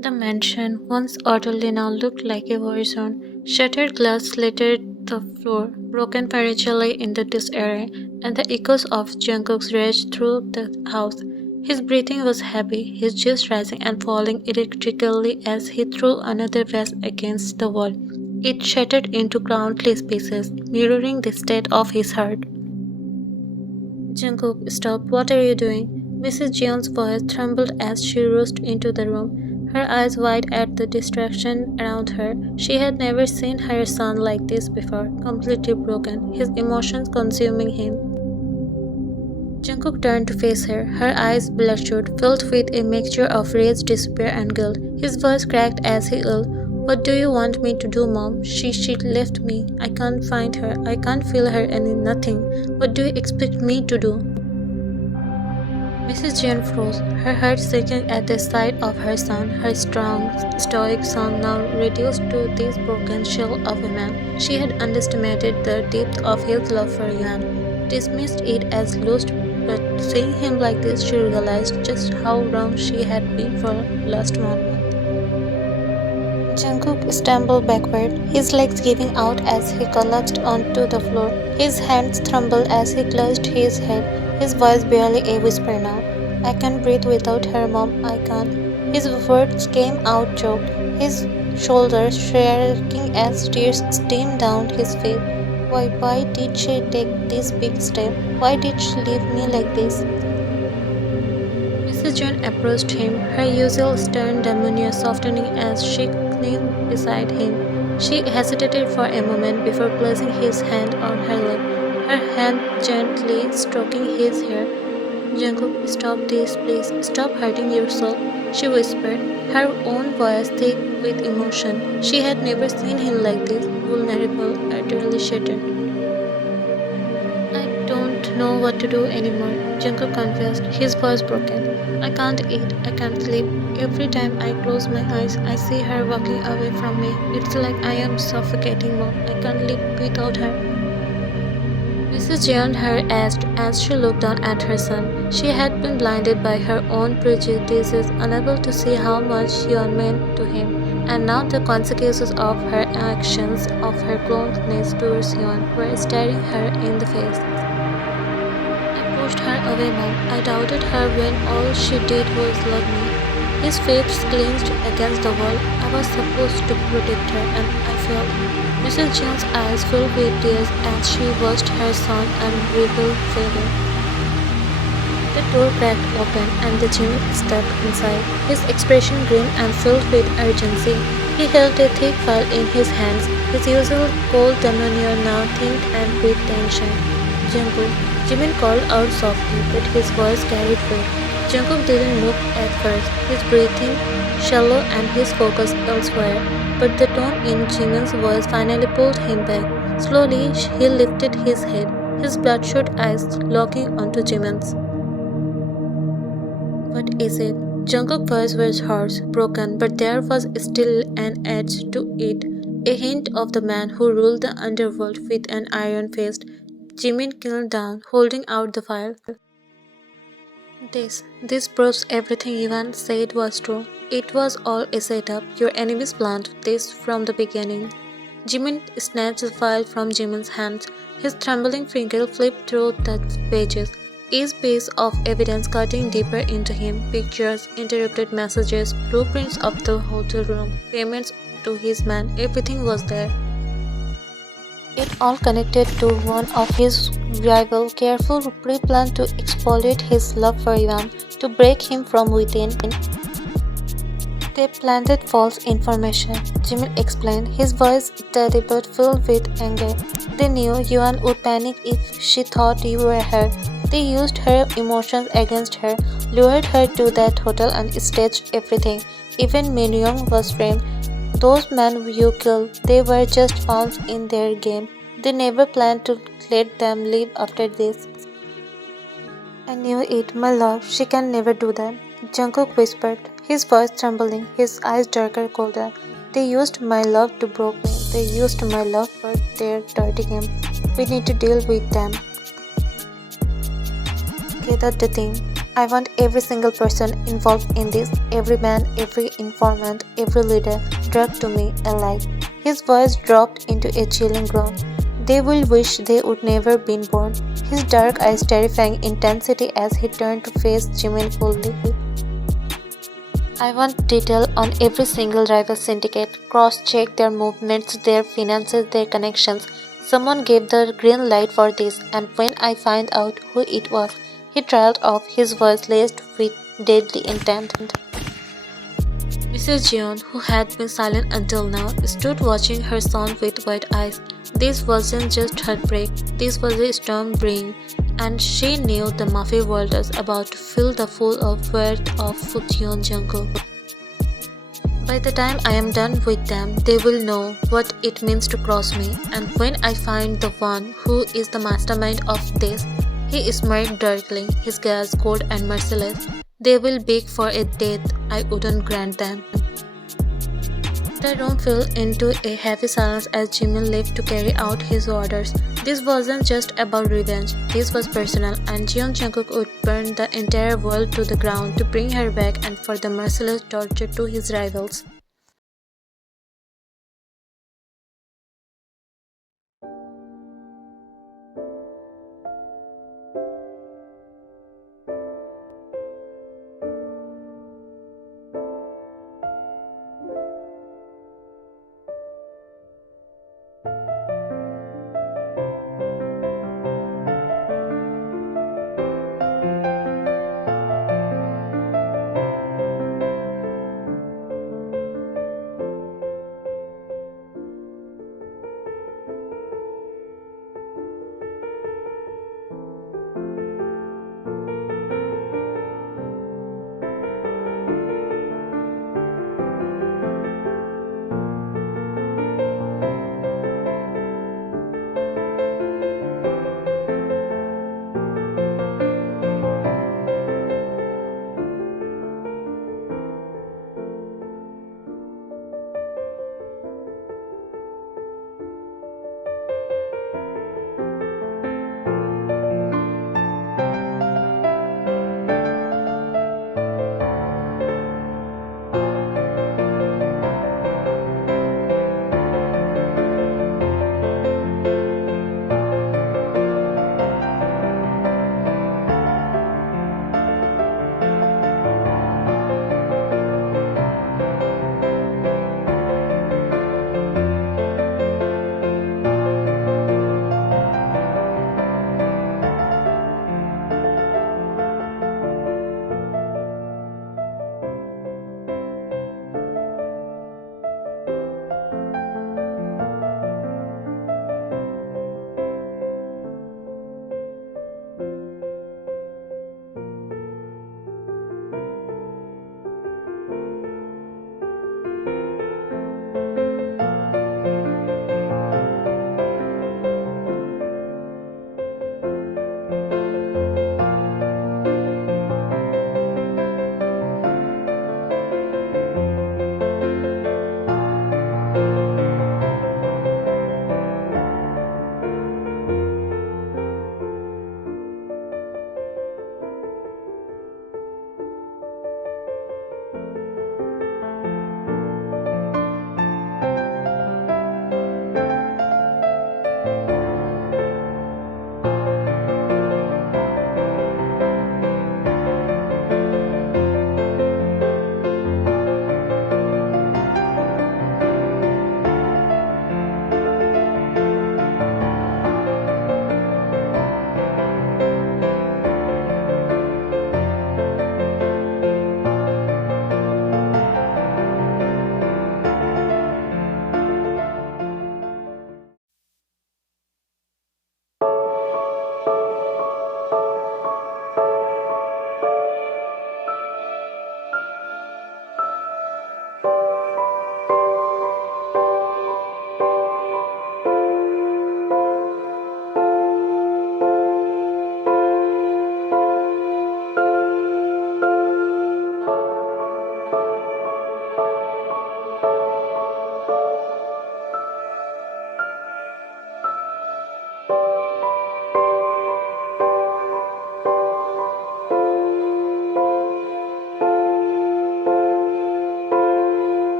The mansion, once orderly, now looked like a war zone. Shattered glass littered the floor, broken furniture lay in the disarray, and the echoes of Jungkook's rage through the house. His breathing was heavy, his chest rising and falling electrically as he threw another vase against the wall. It shattered into countless pieces, mirroring the state of his heart. Jungkook, stop, what are you doing? Mrs. Jeon's voice trembled as she rushed into the room, her eyes wide at the distraction around her. She had never seen her son like this before, completely broken, his emotions consuming him. Jungkook turned to face her, her eyes bloodshot, filled with a mixture of rage, despair, and guilt. His voice cracked as he yelled, "What do you want me to do, Mom? She left me. I can't find her. I can't feel her any nothing. What do you expect me to do?" Mrs. Jane froze, her heart sinking at the sight of her son, her strong, stoic son now reduced to this broken shell of a man. She had underestimated the depth of his love for Yuan, dismissed it as lust, but seeing him like this, she realized just how wrong she had been for last 1 month. Jungkook stumbled backward, his legs giving out as he collapsed onto the floor. His hands trembled as he clutched his head, his voice barely a whisper now. "I can't breathe without her, Mom, I can't." His words came out choked, his shoulders shaking as tears streamed down his face. Why did she take this big step? Why did she leave me like this? Mrs. John approached him, her usual stern demeanor softening as she knelt beside him. She hesitated for a moment before placing his hand on her lip, her hand gently stroking his hair. "Jungkook, stop this, please. Stop hurting yourself," she whispered, her own voice thick with emotion. She had never seen him like this, vulnerable, utterly shattered. "I don't know what to do anymore," Jungkook confessed, his voice broken. "I can't eat, I can't sleep. Every time I close my eyes, I see her walking away from me. It's like I am suffocating, Mom. I can't live without her." Mrs. Jeon her asked as she looked down at her son. She had been blinded by her own prejudices, unable to see how much Yeon meant to him, and now the consequences of her actions, of her closeness towards Yeon, were staring her in the face. "I pushed her away, Mom. I doubted her when all she did was love me." His face clenched against the wall. "I was supposed to protect her, and I failed." Mrs. Jeon's eyes filled with tears as she watched her son unravel further. The door cracked open and the Jimmy stepped inside, his expression grim and filled with urgency. He held a thick file in his hands, his usual cold demeanor now thick and with tension. "Jungkook," Jimin called out softly, but his voice carried weight. Jungkook didn't move at first, his breathing shallow and his focus elsewhere, but the tone in Jimin's voice finally pulled him back. Slowly, he lifted his head, his bloodshot eyes locking onto Jimin's. "What is it?" Jungkook's voice was hoarse, broken, but there was still an edge to it, a hint of the man who ruled the underworld with an iron fist. Jimin knelt down, holding out the file. This proves everything Ivan said was true. It was all a setup. Your enemies planned this from the beginning." Jimin snatched the file from Jimin's hands. His trembling finger flipped through the pages, each piece of evidence cutting deeper into him. Pictures, interrupted messages, blueprints of the hotel room, payments to his man, everything was there. It all connected to one of his rival, careful pre-planned to exploit his love for Ivan, to break him from within. "They planted false information," Jimmy explained, his voice steady but filled with anger. "They knew Yuan would panic if she thought you were her. They used her emotions against her, lured her to that hotel and staged everything. Even Min Young was framed. Those men you killed, they were just pawns in their game. They never planned to let them live after this." "I knew it, my love. She can never do that," Jungkook whispered, his voice trembling, his eyes darker, colder. "They used my love to broke me. They used my love for their dirty game. We need to deal with them." "Okay, that's the thing. I want every single person involved in this, every man, every informant, every leader, dragged to me alive. His voice dropped into a chilling groan. They will wish they would never been born. His dark eyes terrifying intensity as he turned to face Jimin fully. I want detail on every single rival syndicate, cross-check their movements, their finances, their connections. Someone gave the green light for this, and when I find out who it was, he trailed off, his voice laced with deadly intent. Mrs. Jeon, who had been silent until now, stood watching her son with wide eyes. This wasn't just heartbreak, this was a storm brewing, and she knew the Mafia world was about to feel the full of weight of Jeon Jungkook. By the time I am done with them, they will know what it means to cross me, and when I find the one who is the mastermind of this, he smirked darkly, his gaze cold and merciless. They will beg for a death I wouldn't grant them. The room fell into a heavy silence as Jimin left to carry out his orders. This wasn't just about revenge, this was personal, and Jeon Jungkook would burn the entire world to the ground to bring her back and for the merciless torture to his rivals.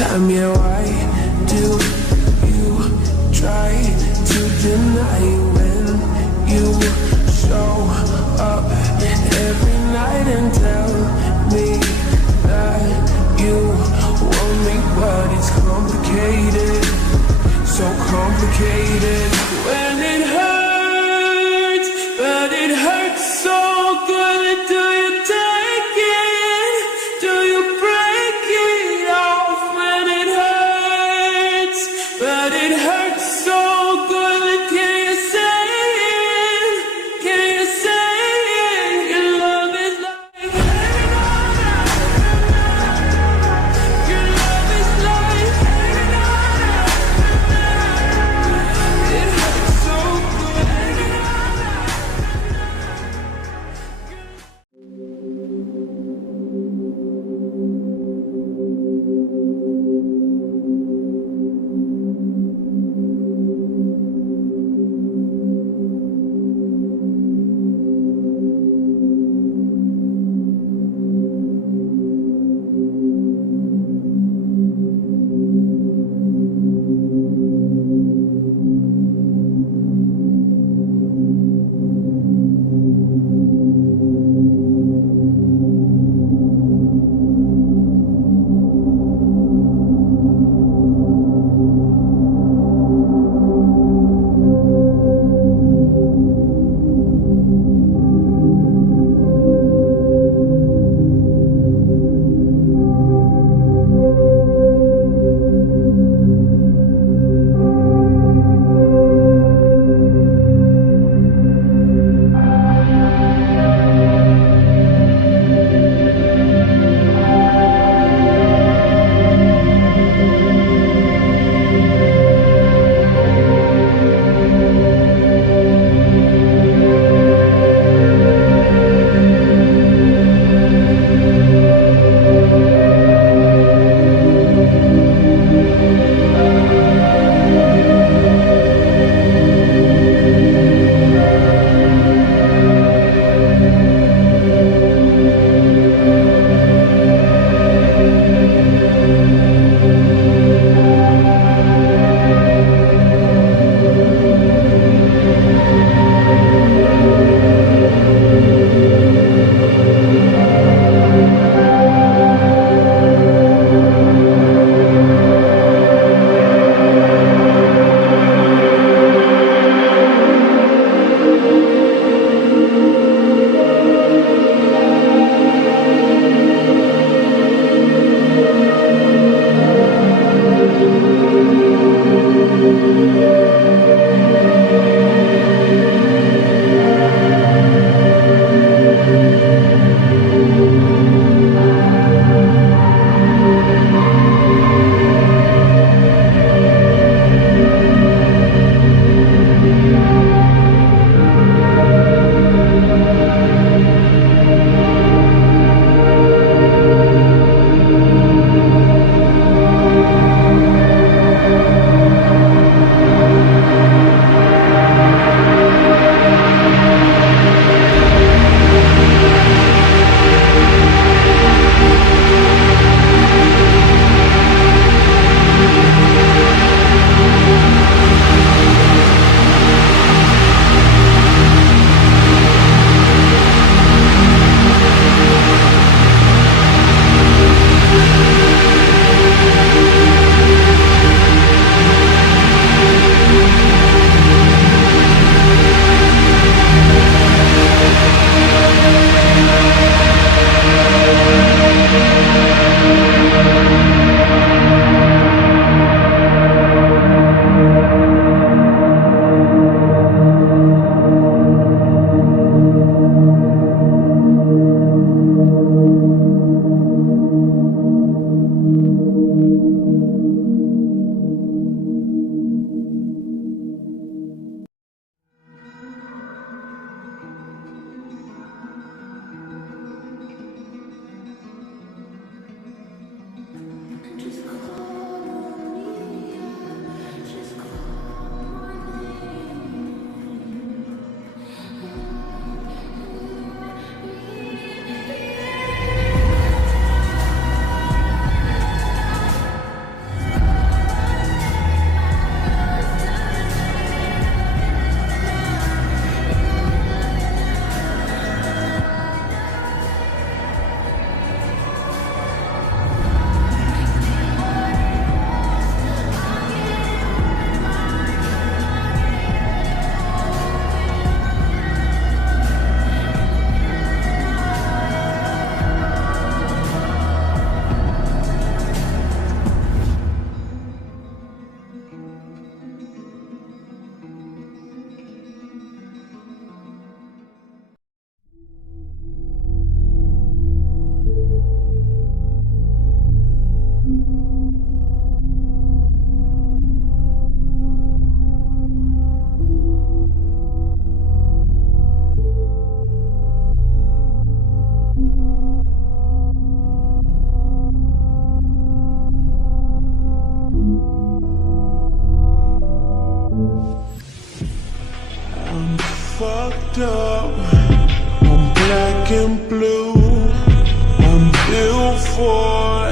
Tell me why do you try to deny when you show up every night and tell me that you want me, but it's complicated, so complicated. When it hurts, but it hurts so good. Do you take it? Do you break it off? When it hurts, but it hurts so good. Can you say it? Can you say it? Your love is like your love is like it hurts so fucked up. I'm black and blue. I'm built for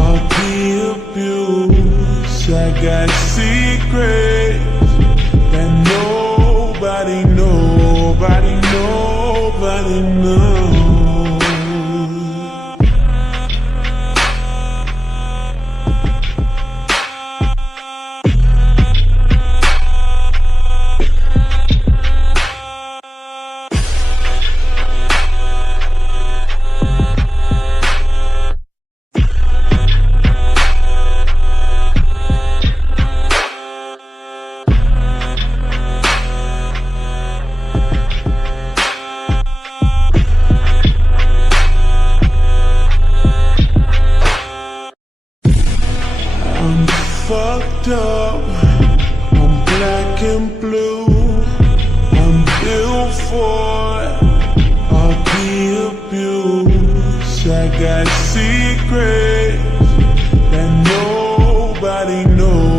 all the abuse. I got secrets that nobody knows. I'm fucked up. I'm black and blue. I'm built for all the abuse. I got secrets that nobody knows.